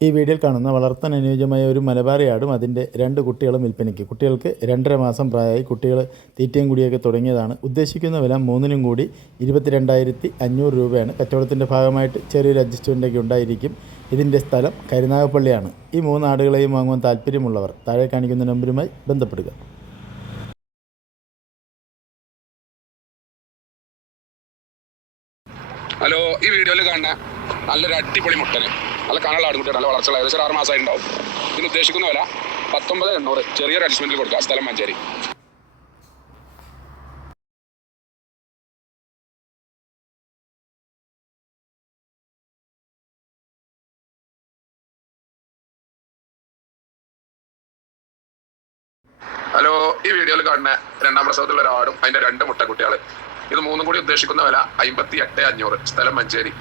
ഈ വീഡിയോയിൽ കാണുന്ന വളർത്താൻ അനുയോജ്യമായ ഒരു മലബാറി ആടും അതിൻ്റെ 2 കുട്ടികളും വിൽപ്പനയ്ക്ക്. കുട്ടികൾക്ക് 2.5 മാസം പ്രായമായി. കുട്ടികൾ തീറ്റയും കുടിയൊക്കെ തുടങ്ങിയതാണ്. ഉദ്ദേശിക്കുന്ന വില 3നും കൂടി 22,500 രൂപയാണ്. കച്ചവടത്തിൻ്റെ ഭാഗമായിട്ട് ചെറിയൊരു അഡ്ജസ്റ്റ്മെൻ്റൊക്കെ ഉണ്ടായിരിക്കും. ഇതിൻ്റെ സ്ഥലം കരുനാഗപ്പള്ളിയാണ്. ഈ 3 ആടുകളെയും വാങ്ങുവാൻ താല്പര്യമുള്ളവർ താഴെ കാണിക്കുന്ന നമ്പറുമായി ബന്ധപ്പെടുക. ഹലോ, ഈ വീഡിയോയിൽ കാണുന്ന നല്ലൊരു അടിപൊളി മുട്ടന്, നല്ല കാണാനുള്ള ആടുകുട്ടി, നല്ല വളർച്ചയുള്ള ഏകദേശം 6 മാസമായിട്ടുണ്ടാവും. ഇതിന് ഉദ്ദേശിക്കുന്ന വില 19,800. ചെറിയൊരു അഡ്ജസ്റ്റ്മെന്റിൽ കൊടുക്കുക. സ്ഥലം മഞ്ചേരി. ഹലോ, ഈ വീഡിയോയിൽ കാണുന്ന 2ാം പ്രസവത്തിലുള്ള ഒരു ആടും അതിന്റെ 2 മുട്ടക്കുട്ടികൾ. ഇത് 3 കൂടി ഉദ്ദേശിക്കുന്ന വില 58,500. സ്ഥലം മഞ്ചേരി.